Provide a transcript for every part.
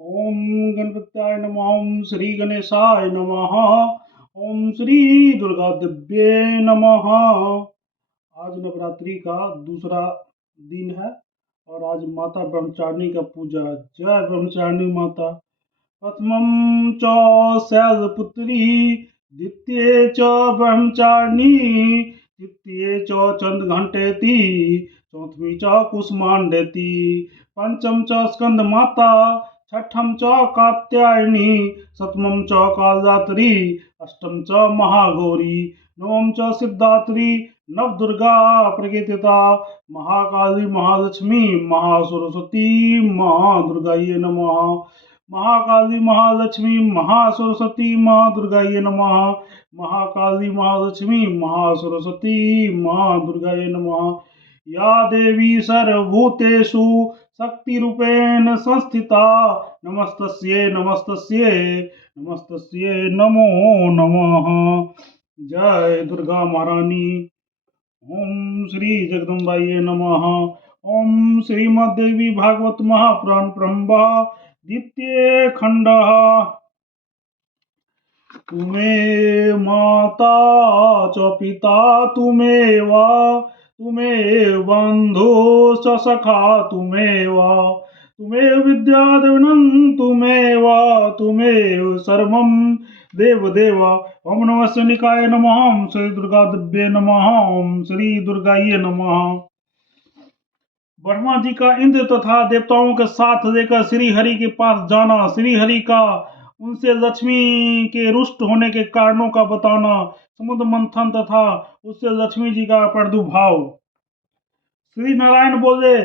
ओम गणपत्याय नमः। ओम श्री गणेशाय नमः। ओम श्री दुर्गा दिव्ये नमः। आज नवरात्रि का दूसरा दिन है और आज माता ब्रह्मचारिणी का पूजा है। जय ब्रह्मचारिणी माता। प्रथमं च शैलपुत्री, द्वितीये च ब्रह्मचारिणी, तृतीये च चंद्रघंटेति, चौथी च कुसुमांडेति, पंचम च स्कंदमाता, छठम च कात्यायनी, सप्तमं च कालरात्रि, अष्टम च महागौरी, नवम च सिद्धात्री, नवदुर्गा प्रकीर्तिता, महाकाली, महालक्ष्मी, महासरस्वती, महादुर्गायै नमः। महाकाली, महालक्ष्मी, महासरस्वती, महादुर्गायै नमः। महाकाली, महालक्ष्मी, महासरस्वती, महादुर्गायै नमः। या देवी सर्वभूतेषु शक्तिरूपेण संस्थिता, नमस्तस्यै नमस्तस्यै नमस्तस्यै नमो नमः। जय दुर्गा महारानी। ओम श्री जगदम्बायै नमः। ओम श्रीमद्देवी भागवत महापुराण ब्रह्मा द्वितीय खंडः। तुमे माता च पिता तुमेव, तुमेव बन्धुश्च सखा तुमेव, तुमेव विद्यादेवनं तुमेव, तुमेव सर्वं देवदेव। ओम नमः शनिकाय नमः। ओम श्री दुर्गा दिव्ये नमः। ओम श्री दुर्गायै नमः। ब्रह्मा जी का इंद्र तथा देवताओं के साथ लेकर श्री हरि के पास जाना, श्री हरि का उनसे लक्ष्मी के रुष्ट होने के कारणों का बताना, समुद्र मंथन तथा उससे लक्ष्मी जी का प्रादुर्भाव। श्री नारायण बोले,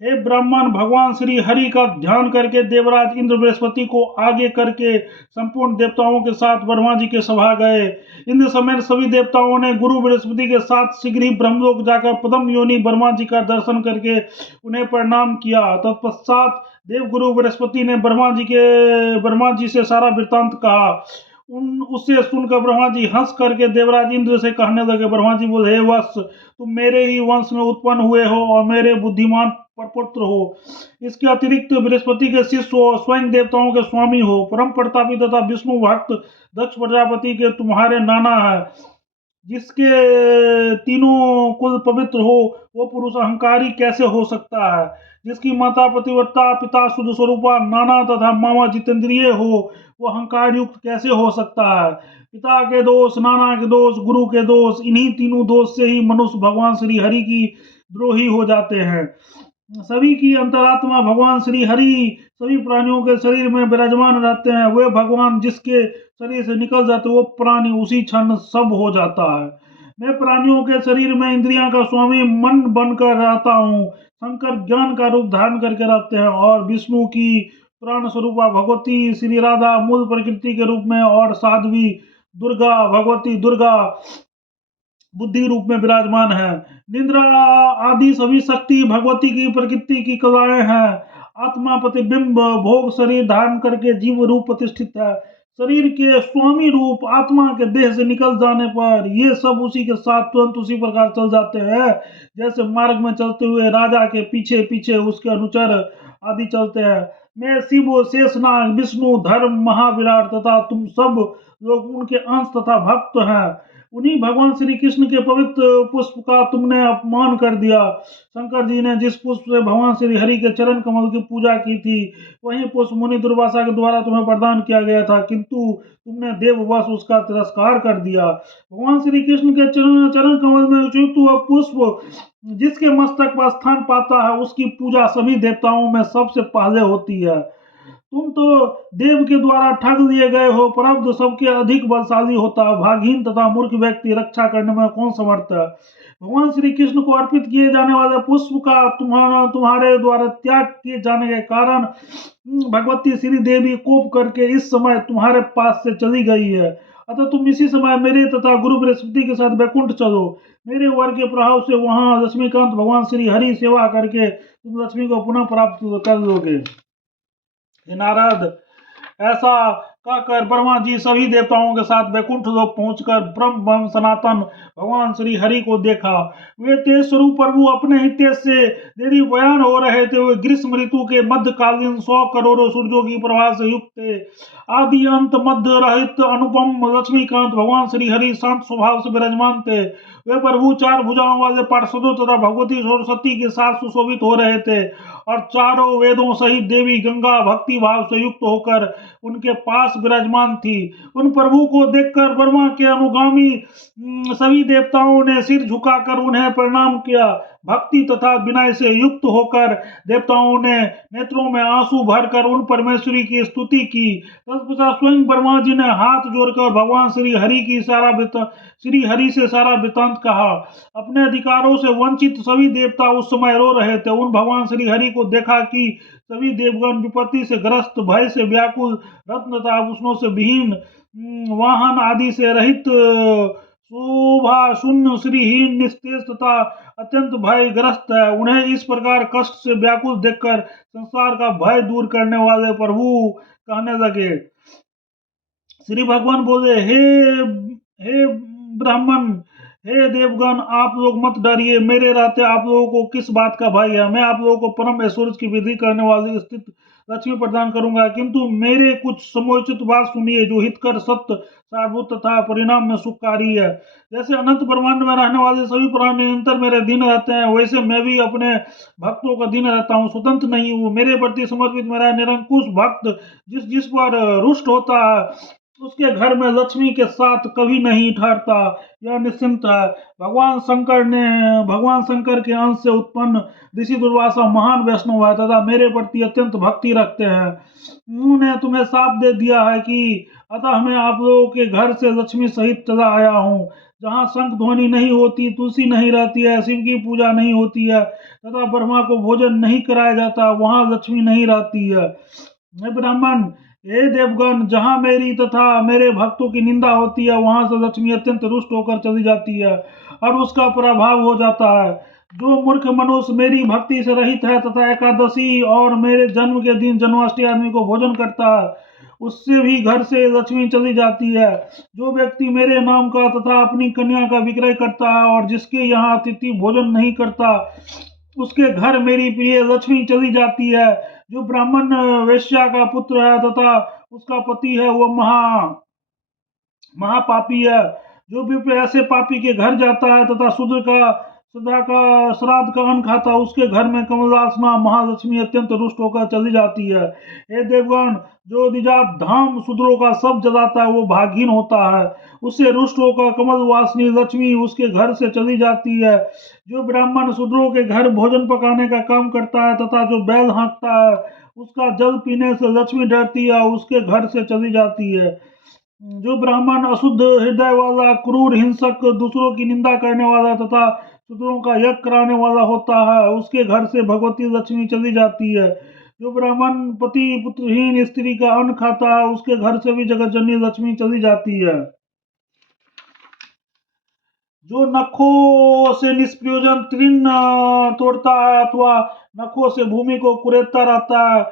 हे ब्राह्मण, भगवान श्री हरि का ध्यान करके देवराज इंद्र बृहस्पति को आगे करके संपूर्ण देवताओं के साथ ब्रह्मा जी के सभा गए। इंद्र समेत सभी देवताओं ने गुरु बृहस्पति के साथ शीघ्र ही ब्रह्मलोक जाकर पद्म योनि ब्रह्मा जी का दर्शन करके उन्हें प्रणाम किया। तत्पश्चात देवगुरु बृहस्पति ने ब्रह्मा जी से सारा वृत्तांत कहा। उससे सुनकर ब्रह्मा जी हंस करके देवराज इंद्र से कहने लगे। ब्रह्मा जी बोले, हे वत्स, तुम मेरे ही वंश में उत्पन्न हुए हो और मेरे बुद्धिमान परपुत्र हो। इसके अतिरिक्त बृहस्पति के शिष्य हो, स्वयं देवताओं के स्वामी हो, परम प्रतापी तथा विष्णु भक्त दक्ष प्रजापति के तुम्हारे नाना है। जिसके तीनों कुल पवित्र हो वो पुरुष अहंकारी कैसे हो सकता है? जिसकी माता पतिव्रता, पिता शुद्ध स्वरूपा, नाना तथा मामा जितेंद्रिय हो वो अहंकार युक्त कैसे हो सकता है? पिता के दोष, नाना के दोष, गुरु के दोष, इन्हीं तीनों दोष से ही मनुष्य भगवान श्री हरि की द्रोही हो जाते हैं। सभी की अंतरात्मा भगवान श्री हरि सभी प्राणियों के शरीर में विराजमान रहते हैं। वे भगवान जिसके शरीर से निकल जाते वो प्राणी उसी क्षण सब हो जाता है। मैं प्राणियों के शरीर में इंद्रियां का स्वामी मन बनकर रहता हूँ। शंकर ज्ञान का रूप धारण करके रहते हैं और विष्णु की प्राण स्वरूपा भगवती श्री राधा मूल प्रकृति के रूप में और साध्वी दुर्गा भगवती दुर्गा बुद्धि रूप में विराजमान है। निद्रा आदि सभी शक्ति भगवती की प्रकृति की कलाएं हैं। आत्मा प्रतिबिंब भोग शरीर धारण करके जीव रूप प्रतिष्ठित है। शरीर के स्वामी रूप आत्मा के देह से निकल जाने पर ये सब उसी के साथ तुरंत उसी प्रकार चल जाते हैं जैसे मार्ग में चलते हुए राजा के पीछे पीछे उसके अनुचर आदि चलते हैं। मैं शिव, शेषनाग, विष्णु, धर्म, महाविराट तथा तुम सब लोग उनके अंश तथा भक्त हैं। उन्हीं भगवान श्री कृष्ण के पवित्र पुष्प का तुमने अपमान कर दिया। शंकर जी ने जिस पुष्प से भगवान श्री हरि के चरण कमल की पूजा की थी वही पुष्प मुनि दुर्वासा के द्वारा तुम्हें प्रदान किया गया था, किंतु तुमने देववश उसका तिरस्कार कर दिया। भगवान श्री कृष्ण के चरण कमल में उपयुक्त हुआ पुष्प जिसके मस्तक पर स्थान पाता है उसकी पूजा सभी देवताओं में सबसे पहले होती है। तुम तो देव के द्वारा ठग लिए गए हो, परंतु सबके अधिक बलशाली होता है। भागहीन तथा मूर्ख व्यक्ति रक्षा करने में कौन समर्थ है? भगवान श्री कृष्ण को अर्पित किए जाने वाले पुष्प का तुम्हारे द्वारा त्याग किए जाने के कारण भगवती श्री देवी कोप करके इस समय तुम्हारे पास से चली गई है। अतः तुम इसी समय मेरे तथा गुरु बृहस्पति के साथ वैकुंठ चलो। मेरे वर के प्रभाव से वहां लक्ष्मीकांत भगवान श्री हरि सेवा करके तुम लक्ष्मी को पुनः प्राप्त कर लोगे। नारद, ऐसा कहकर ब्रह्मा जी सभी देवताओं के साथ वैकुंठ लोक पहुंचकर ब्रह्म सनातन भगवान श्री हरि को देखा। वे तेज स्वरूप प्रभु अपने ही तेज से यदि बयान हो रहे थे। वे ग्रीष्म ऋतु के मध्यकालीन 100 करोड़ों सूर्यों की प्रभा से युक्त थे। आदि अंत मध्य रहित अनुपम लक्ष्मीकांत भगवान श्री हरि शांत स्वभाव से विराजमान थे। वे प्रभु 4 भुजाओं वाले पार्षदों तथा भगवती सरस्वती के साथ सुशोभित हो रहे थे और चारों वेदों सहित देवी गंगा भक्ति भाव से युक्त होकर उनके पास विराजमान थी। उन प्रभु को देखकर ब्रह्मा के अनुगामी सभी देवताओं ने सिर झुकाकर उन्हें प्रणाम किया। भक्ति तथा विनय से युक्त होकर देवताओं ने नेत्रों में आंसू भरकर उन परमेश्वरी की स्तुति की। तत्पश्चात स्वयं ब्रह्मा जी ने हाथ जोड़कर भगवान श्री हरि से सारा वृतांत कहा। अपने अधिकारों से वंचित सभी देवता उस समय रो रहे थे। उन भगवान श्री हरि को देखा कि सभी देवगण विपत्ति से ग्रस्त, भय से व्याकुल, रत्न तथा आभूषणों से विहीन, वाहन आदि से रहित, शोभा शून्य, श्रीहीन, निस्तेज तथा अत्यंत भयग्रस्त है। उन्हें इस प्रकार कष्ट से व्याकुल देखकर संसार का भय दूर करने वाले प्रभु कहने लगे। श्री भगवान बोले, हे ब्राह्मण, हे देवगण, आप लोग मत डरिए। मेरे रहते आप लोगों को किस बात का भय है? मैं आप लोगों को परम ऐश्वर्य की विधि करने वाली स्थित लक्ष्मी प्रदान करूंगा, किंतु मेरे कुछ समोचित बात सुनिए जो हितकर, सत्य, सारभूत तथा परिणाम में सुखकारी है। जैसे अनंत ब्रह्मांड में रहने वाले सभी प्राणी निरंतर मेरे दिन रहते हैं, वैसे मैं भी अपने भक्तों का दिन रहता हूँ, स्वतंत्र नहीं हूँ। मेरे प्रति समर्पित मेरा निरंकुश भक्त जिस पर रुष्ट होता है उसके घर में लक्ष्मी के साथ कभी नहीं ठहरता, यह निश्चिंत है। भगवान शंकर के अंश से उत्पन्न ऋषि दुर्वासा महान वैष्णव है तथा मेरे प्रति अत्यंत भक्ति रखते हैं। उन्होंने तुम्हें साफ दे दिया है कि अतः मैं आप लोगों के घर से लक्ष्मी सहित चला आया हूँ। जहाँ शंख ध्वनि नहीं होती, तुलसी नहीं रहती है, शिव की पूजा नहीं होती है तथा ब्रह्मा को भोजन नहीं कराया जाता, वहाँ लक्ष्मी नहीं रहती है। ब्राह्मण, हे देवगण, जहाँ मेरी तथा मेरे भक्तों की निंदा होती है वहां से लक्ष्मी अत्यंत रुष्ट होकर चली जाती है और उसका प्रभाव हो जाता है। जो मूर्ख मनुष्य मेरी भक्ति से रहित है तथा एकादशी और मेरे जन्म के दिन जन्माष्टमी आदमी को भोजन करता है, उससे भी घर से लक्ष्मी चली जाती है। जो व्यक्ति मेरे नाम का तथा अपनी कन्या का विक्रय करता है और जिसके यहाँ अतिथि भोजन नहीं करता, उसके घर मेरी प्रिय लक्ष्मी चली जाती है। जो ब्राह्मण वेश्या का पुत्र है तथा उसका पति है वह महापापी है। जो भी ऐसे पापी के घर जाता है तथा सदा का श्राद्ध का अन्न खाता, उसके घर में कमलासना महालक्ष्मी अत्यंत रुष्ट होकर चली जाती है। हे देवगण, जो निजात धाम शूद्रों का सब जलाता है वो भागहीन होता है, उससे रुष्ट होकर कमल वासनी लक्ष्मी उसके घर से चली जाती है। जो ब्राह्मण शूद्रों के घर भोजन पकाने का काम करता है तथा जो बैल हाँकता है, उसका जल पीने से लक्ष्मी डरती है, उसके घर से चली जाती है। जो ब्राह्मण अशुद्ध हृदय वाला, क्रूर, हिंसक, दूसरों की निंदा करने वाला तथा शूद्रों का यज्ञ कराने वाला होता है, उसके घर से भगवती लक्ष्मी चली जाती है। जो ब्राह्मण पति पुत्रहीन स्त्री का अन्न खाता है, उसके घर से भी जगत जननी लक्ष्मी चली जाती है। जो नखों से निष्प्रयोजन तृण तोड़ता है अथवा नखों से भूमि को कुरेदता रहता है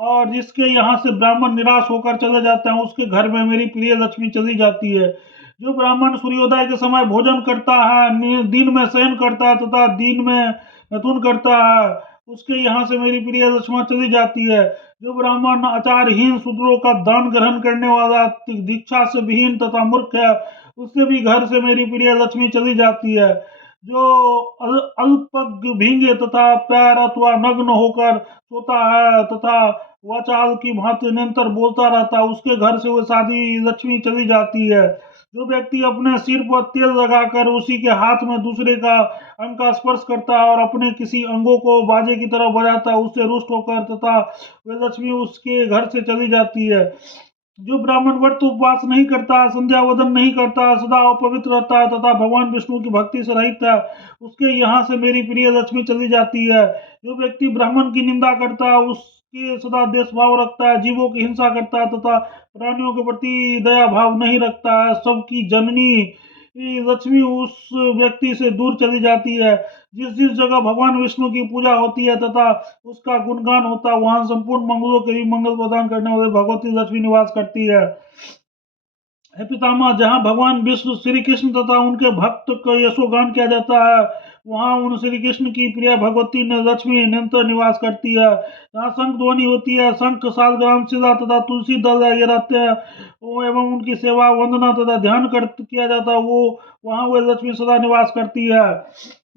और जिसके यहाँ से ब्राह्मण निराश होकर चले जाते हैं, उसके घर में मेरी प्रिय लक्ष्मी चली जाती है। जो ब्राह्मण सूर्योदय के समय भोजन करता है, दिन में शयन करता है तथा दिन में नथुन करता है, उसके यहाँ से मेरी प्रिय लक्ष्मी चली जाती है। जो ब्राह्मण आचारहीन, शूद्रों का दान ग्रहण करने वाला, दीक्षा से विहीन तथा मूर्ख है, उसके भी घर से मेरी प्रिय लक्ष्मी चली जाती है। जो अल्पज्ञ, भींगे तथा पैर अथवा नग्न होकर सोता है तथा वाचाल की भांति निरंतर बोलता रहता है, उसके घर से वो सारी लक्ष्मी चली जाती है। जो व्यक्ति अपने सिर पर तेल लगाकर उसी के हाथ में दूसरे का अंग का स्पर्श करता है और अपने किसी अंगों को बाजे की तरह बजाता है, उससे रुष्ट होकर तथा वे लक्ष्मी उसके घर से चली जाती है। जो ब्राह्मण व्रत उपवास नहीं करता है, संध्या वदन नहीं करता है, सदा अपवित्र रहता है तथा भगवान विष्णु की भक्ति से रहित है, उसके यहाँ से मेरी प्रिय लक्ष्मी चली जाती है। जो व्यक्ति ब्राह्मण की निंदा करता है, उसके सदा देश भाव रखता है, जीवों की हिंसा करता है तथा प्राणियों के प्रति दया भाव नहीं रखता है, सबकी जननी लक्ष्मी उस व्यक्ति से दूर चली जाती है। जिस जिस जगह भगवान विष्णु की पूजा होती है तथा उसका गुणगान होता है, वहां संपूर्ण मंगलों के भी मंगल प्रदान करने वाले भगवती लक्ष्मी निवास करती है। हे पितामह, जहाँ भगवान विष्णु श्री कृष्ण तथा उनके भक्त का यशोगान किया जाता है, वहाँ उन श्री कृष्ण की प्रिय भगवती ने लक्ष्मी निरंतर निवास करती है। जहाँ शंख ध्वनि होती है, शंख सालग्राम शिला तथा तुलसी दल ये रहते हैं, एवं उनकी सेवा वंदना तथा ध्यान किया जाता है, वो वहाँ वे लक्ष्मी सदा निवास करती है।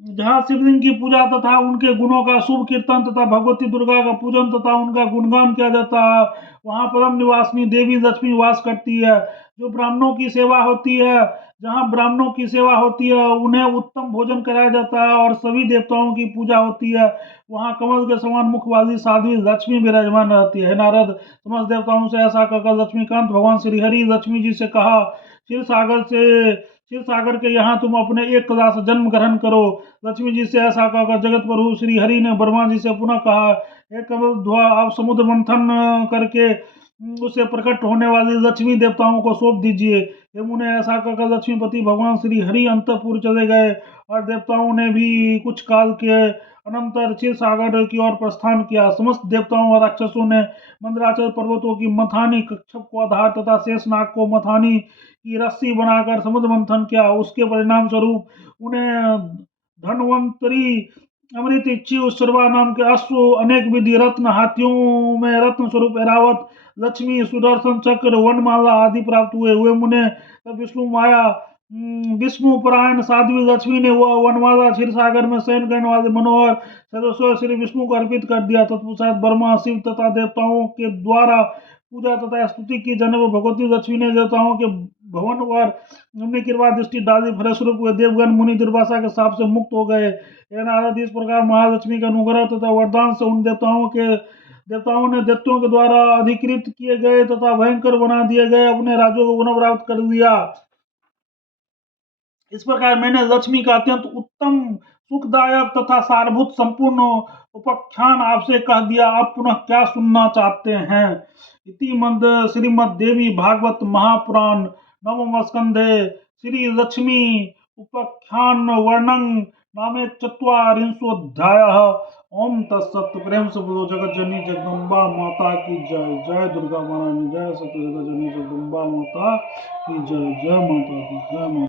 जहाँ शिवलिंग की पूजा तथा उनके गुणों का शुभ कीर्तन तथा भगवती दुर्गा का पूजन तथा उनका गुणगान किया जाता है, वहाँ परम निवासिनी देवी लक्ष्मी वास करती है। जो ब्राह्मणों की सेवा होती है, जहाँ ब्राह्मणों की सेवा होती है, उन्हें उत्तम भोजन कराया जाता है और सभी देवताओं की पूजा होती है, वहाँ कमल के समान मुख वाली साध्वी लक्ष्मी विराजमान रहती है। नारद, समस्त देवताओं से ऐसा कहकर लक्ष्मीकांत भगवान श्री हरि लक्ष्मी जी से कहा, क्षीर सागर के यहाँ तुम अपने एक कला से जन्म ग्रहण करो। लक्ष्मी जी से ऐसा कहकर जगत प्रभु श्री हरि ने ब्रह्मा जी से पुनः कहा, एक कमल ध्वज आप समुद्र मंथन करके उसे प्रकट होने वाली लक्ष्मी देवताओं को सौंप दीजिए। हे मुने, ऐसा कहकर लक्ष्मीपति भगवान श्री हरि अंतपुर चले गए और देवताओं ने भी कुछ काल के अनंतर क्षीर सागर की ओर प्रस्थान किया। समस्त देवताओं और राक्षसों ने मंदराचल पर्वतों की मथानी, कच्छप को आधार तथा शेषनाग को मथानी की रस्सी बनाकर समुद्र मंथन किया। उसके परिणाम स्वरूप उन्हें धनवंतरी अमृत इच्छि सर्वा नाम के अश्व, अनेक विधि रत्न, हाथियों में रत्न स्वरूप एरावत, लक्ष्मी, सुदर्शन चक्र, वनमाला आदि प्राप्त हुए। मुने तब विष्णु परायण साध्वी लक्ष्मी ने वह वनमाला क्षीर सागर में शयन करने वाले मनोहर सदस्यों श्री विष्णु को अर्पित कर दिया। तत्पश्चात ब्रह्मा, शिव तथा देवताओं के द्वारा पूजा तथा स्तुति की जाने पर भगवती लक्ष्मी ने देवताओं के भवन पर अपनी कृपा दृष्टि डाली। फलस्वरूप वे देवगण मुनि दुर्वासा के शाप से मुक्त हो गए। नारद, इस प्रकार महालक्ष्मी के अनुग्रह तथा वरदान से उन देवताओं ने दैत्यों के द्वारा अधिकृत किए गए तथा भयंकर बना दिए गए अपने राज्यों को पुनः प्राप्त कर लिया। इस प्रकार मैंने लक्ष्मी का अत्यंत उत्तम, सुखदायक तथा सारभूत संपूर्ण उपाख्यान आपसे कह दिया। आप पुनः क्या सुनना चाहते हैं? इति मंद श्रीमद देवी भागवत महापुराण नवम स्कंधे श्री लक्ष्मी उपाख्यान वर्णन नामे चत्वारिंशोऽध्यायः। ओम तत्सत। प्रेम से बोलो जगत जननी जगदम्बा माता की जय। जय दुर्गा महारानी, जय सत्य जगत जननी जगदम्बा माता की जय। जय माता की, जय माता।